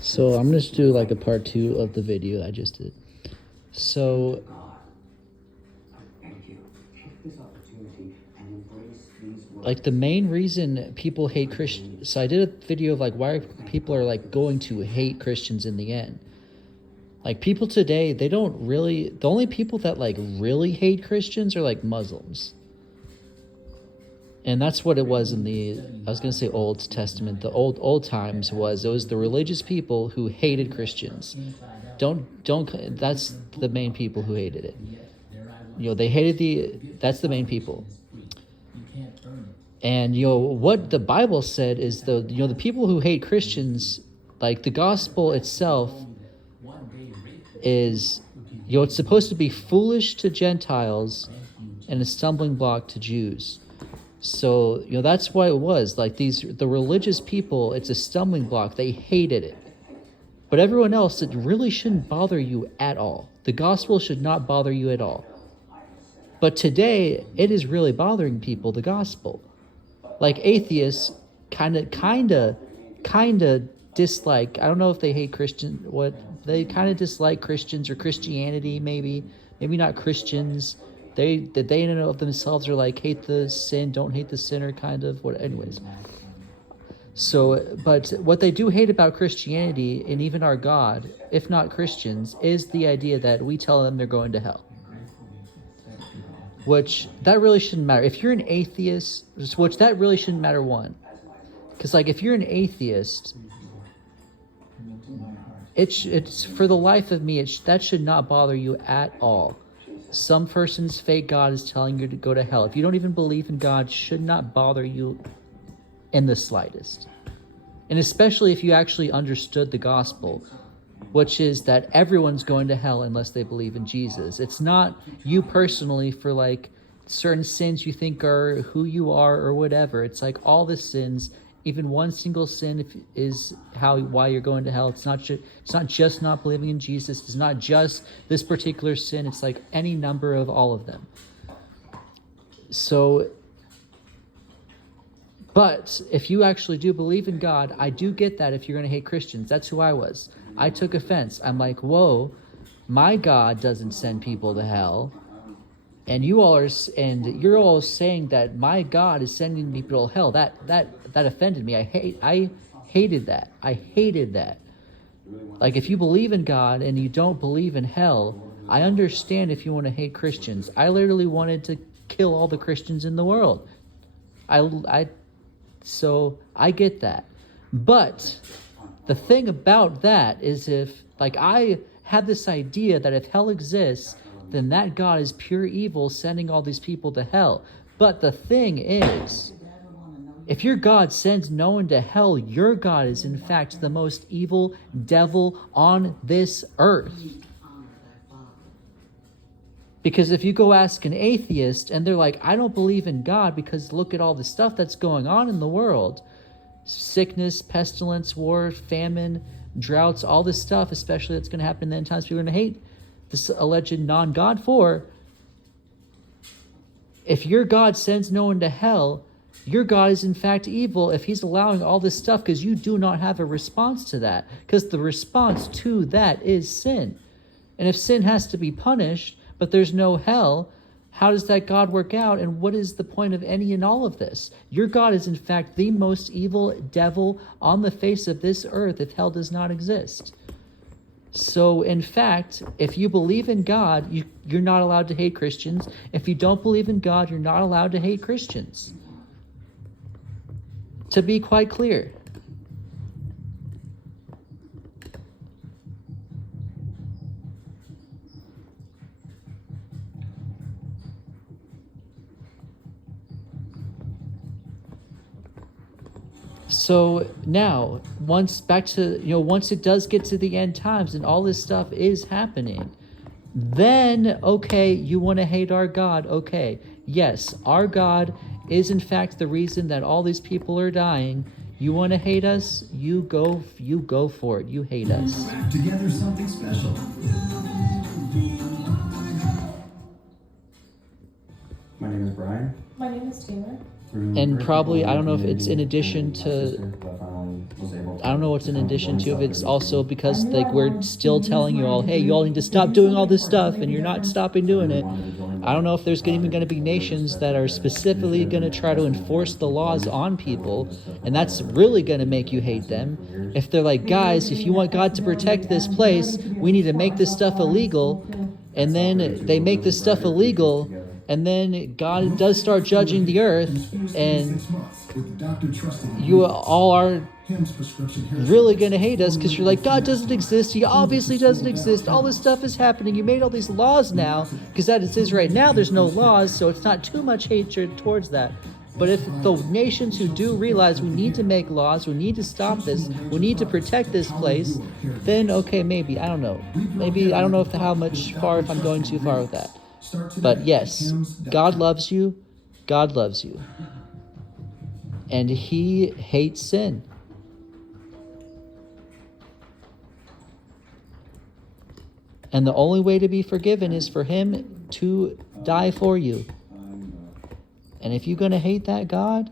So I'm going to do like a part 2 of the video I just did. So like the main reason people hate Christians, so I did a video of like why people are like going to hate Christians in the end. Like people today, they don't really, the only people that like really hate Christians are like Muslims. And that's what it was in the, I was going to say Old Testament, the old times was, it was the religious people who hated Christians. That's the main people who hated it. You know, they hated that's the main people. And, you know, what the Bible said is the people who hate Christians, like the gospel itself is, you know, it's supposed to be foolish to Gentiles and a stumbling block to Jews. So, you know, that's why it was like the religious people, it's a stumbling block. They hated it. But everyone else, it really shouldn't bother you at all. The gospel should not bother you at all. But today, it is really bothering people, the gospel. Like atheists kind of dislike, I don't know if they hate they kind of dislike Christians or Christianity, maybe not Christians. They in and of themselves are like, hate the sin, don't hate the sinner, kind of. What, anyways. So, but what they do hate about Christianity and even our God, if not Christians, is the idea that we tell them they're going to hell. Which, that really shouldn't matter. If you're an atheist, which that really shouldn't matter, one. Because, like, if you're an atheist, it's for the life of me, that should not bother you at all. Some person's fake God is telling you to go to hell. If you don't even believe in God, should not bother you in the slightest. And especially if you actually understood the gospel, which is that everyone's going to hell unless they believe in Jesus. It's not you personally for like certain sins you think are who you are or whatever. It's like all the sins, even one single sin is why you're going to hell. It's not just not believing in Jesus. It's not just this particular sin. It's like any number of all of them. So, but if you actually do believe in God, I do get that if you're going to hate Christians. That's who I was. I took offense. I'm like, whoa, my God doesn't send people to hell. And you're all saying that my God is sending people to hell. That offended me. I hated that. I hated that. Like, if you believe in God and you don't believe in hell, I understand if you want to hate Christians. I literally wanted to kill all the Christians in the world. So I get that. But the thing about that is I had this idea that if hell exists, then that God is pure evil sending all these people to hell. But the thing is, if your God sends no one to hell, your God is in fact the most evil devil on this earth. Because if you go ask an atheist and they're like, I don't believe in God because look at all the stuff that's going on in the world. Sickness, pestilence, war, famine, droughts, all this stuff, especially that's going to happen in the end times, people are going to hate this alleged non-God for. If your God sends no one to hell, your God is in fact evil if he's allowing all this stuff because you do not have a response to that. Because the response to that is sin. And if sin has to be punished, but there's no hell, how does that God work out? And what is the point of any and all of this? Your God is in fact the most evil devil on the face of this earth if hell does not exist. So in fact, if you believe in God, you're not allowed to hate Christians. If you don't believe in God, you're not allowed to hate Christians. To be quite clear. So now, once it does get to the end times and all this stuff is happening, then, okay, you want to hate our God, okay. Yes, our God is in fact the reason that all these people are dying. You want to hate us? You go for it. You hate us. Together something special. My name is Brian. My name is Taylor. And probably, I don't know if it's in addition to I don't know what's in addition to, if it's also because like we're still telling you all, hey, you all need to stop doing all this stuff, and you're not stopping doing it. I don't know if there's even going to be nations that are specifically going to try to enforce the laws on people, and that's really going to make you hate them. If they're like, guys, if you want God to protect this place, we need to make this stuff illegal, and then they make this stuff illegal, and then God does start judging the earth, and you all are really going to hate us because you're like, God doesn't exist. He obviously doesn't exist. All this stuff is happening. You made all these laws now, because as it is right now, there's no laws, so it's not too much hatred towards that. But if the nations who do realize we need to make laws, we need to stop this, we need to protect this place, then okay, maybe, I don't know. Maybe, I don't know if I'm going too far with that. But yes, God loves you. God loves you. And he hates sin. And the only way to be forgiven is for him to die for you. And if you're going to hate that God,